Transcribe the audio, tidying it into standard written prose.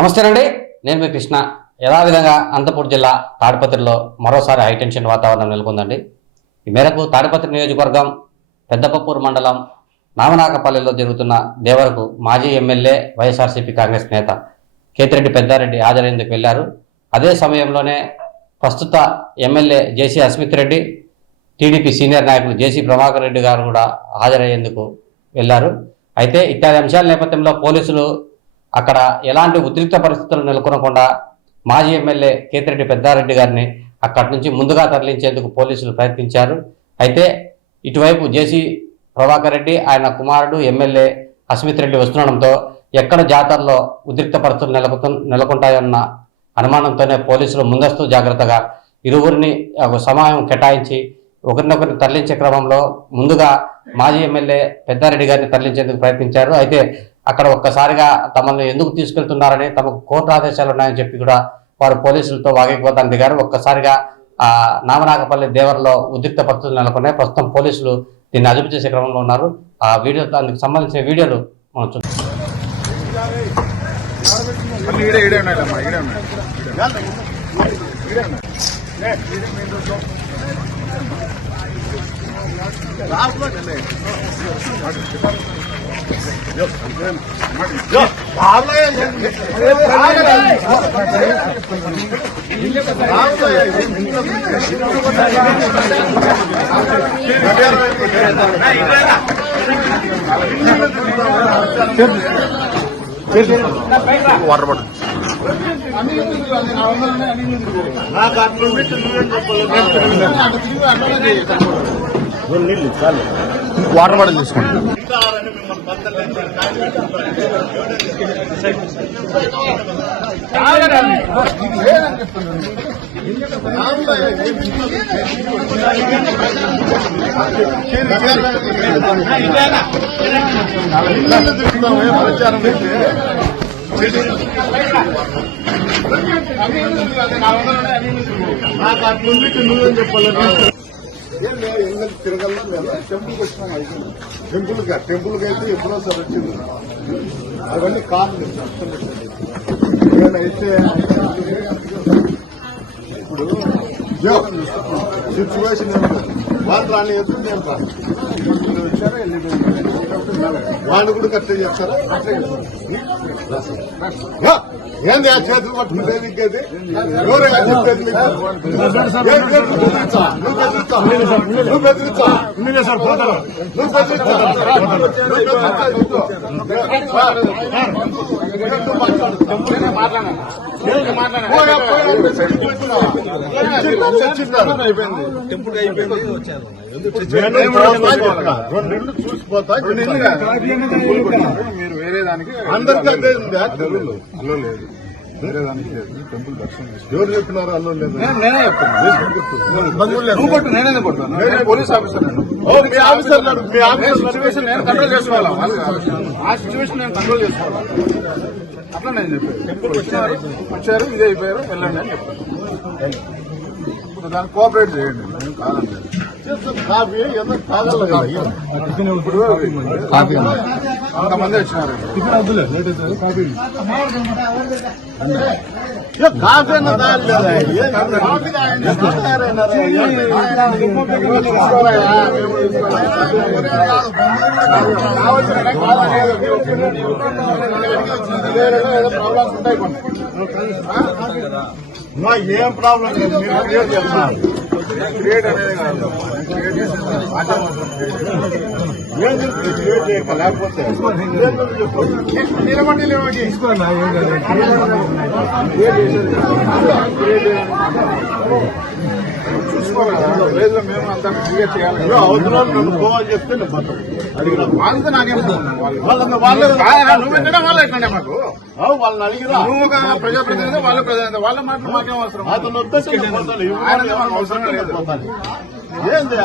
నమస్తే అండి, నేను మీ కృష్ణ. యథావిధంగా అనంతపురం జిల్లా తాడిపత్రిలో మరోసారి హైటెన్షన్ వాతావరణం నెలకొందండి. ఈ మేరకు తాడిపత్రి నియోజకవర్గం పెద్దపప్పూరు మండలం నామనాకపల్లిలో జరుగుతున్న దేవరకు మాజీ ఎమ్మెల్యే వైఎస్ఆర్సీపీ కాంగ్రెస్ నేత కేతిరెడ్డి పెద్దారెడ్డి హాజరయ్యేందుకు వెళ్లారు. అదే సమయంలోనే ప్రస్తుత ఎమ్మెల్యే జేసీ అస్మిత్ రెడ్డి, టీడీపీ సీనియర్ నాయకులు జేసీ ప్రభాకర్ రెడ్డి గారు కూడా హాజరయ్యేందుకు వెళ్లారు. అయితే ఇత్యాది అంశాల నేపథ్యంలో పోలీసులు అక్కడ ఎలాంటి ఉద్రిక్త పరిస్థితులు నెలకొనకుండా మాజీ ఎమ్మెల్యే కేతిరెడ్డి పెద్దారెడ్డి గారిని అక్కడి నుంచి ముందుగా తరలించేందుకు పోలీసులు ప్రయత్నించారు. అయితే ఇటువైపు జేసీ ప్రభాకర్ రెడ్డి, ఆయన కుమారుడు ఎమ్మెల్యే అస్మిత్ రెడ్డి వస్తుండడంతో ఎక్కడ జాతరలో ఉద్రిక్త పరిస్థితులు నెలకొంటాయన్న అనుమానంతోనే పోలీసులు ముందస్తు జాగ్రత్తగా ఇరువురిని సమయం కేటాయించి ఒకరినొకరిని తరలించే క్రమంలో ముందుగా మాజీ ఎమ్మెల్యే పెద్దారెడ్డి గారిని తరలించేందుకు ప్రయత్నించారు. అయితే అక్కడ ఒక్కసారిగా తమను ఎందుకు తీసుకెళ్తున్నారని, తమకు కోర్టు ఆదేశాలు ఉన్నాయని చెప్పి కూడా వారు పోలీసులతో వాగ్వాదానికి దిగారు. ఒక్కసారిగా నామనాకపల్లి దేవరలో ఉద్రిక్త పరిస్థితులు నెలకొన్నాయి. ప్రస్తుతం పోలీసులు దీన్ని అదుపు చేసే క్రమంలో ఉన్నారు. ఆ వీడియో, అందుకు సంబంధించిన వీడియోలు మనం చూద్దాం. వాటర్ బాటిల్ వాటర్ బాటిల్ తీసుకోండి. ప్రచారం నాకు అట్లుంది నువ్వేం చెప్పాలి. తిరగల్లా మేము టెంపుల్కి వచ్చినాం. అయిపోయింది టెంపుల్కి అయితే ఎప్పుడో సార్ వచ్చింది. అవన్నీ కార్లు అయితే ఇప్పుడు సిచ్యువేషన్ వాళ్ళు రాని ఎదురు నేను వచ్చారా వాళ్ళు కూడా కట్టే చేస్తారా? ఏంది ఆ చేతులు పట్టుకుంటే నీకేది ఎవరైనా చెప్పేది? నువ్వు బెదిరించా టెంపుల్ అయిపోయింది. చూసిపోతా మీరు వేరే దానికి అందరికీ అదే ఉంది. అల్లో లేదు, వేరే దానికి లేదు. టెంపుల్ దర్శనం ఎవరు చెప్పినారు? అల్లో లేదు, నేనే చెప్తాను. నేనే కొట్టాను. Police officer. మీ ఆఫీసర్ మీ ఆఫీసర్ సిచ్యువేషన్ నేను కంట్రోల్ చేసుకోవాలా? ఆ సిచ్యువేషన్ నేను కంట్రోల్ చేసుకోవాలా? అట్లా నేను చెప్పాను. టెంపుల్ వచ్చారు ఇదే అయిపోయారు, వెళ్ళండి అని చెప్పాను. దాన్ని కోఆపరేట్ చేయండి. నేను కాదండి. కాఫీ ఏదో తాగాలి కదా. ఇప్పుడు అంతమంది వచ్చినారు. కాఫీ అన్న ప్రాబ్లమ్స్ ఉంటాయి. ఏం ప్రాబ్లం లేదు, మీరు క్రియేట్ చేస్తున్నారు. క్రియేట్ అనేది కాదు, క్రియేట్ చేయక లేకపోతే చూసుకోవాలి. లేదు మేము అంతా క్రియేట్ చేయాలి. అవసరం నన్ను పోవాలని చెప్తే నేను పోతాను. అడిగిన వాళ్ళతో నాకేం నువ్వు వాళ్ళ ఎట్లా మాకు వాళ్ళని అడిగినా నువ్వు ఒక ప్రజాప్రతినిధి, వాళ్ళ ప్రజాప్రతినిధి, వాళ్ళ మాటలు మాకేం అవసరం? అతను అవసరం లేదు. ఏంది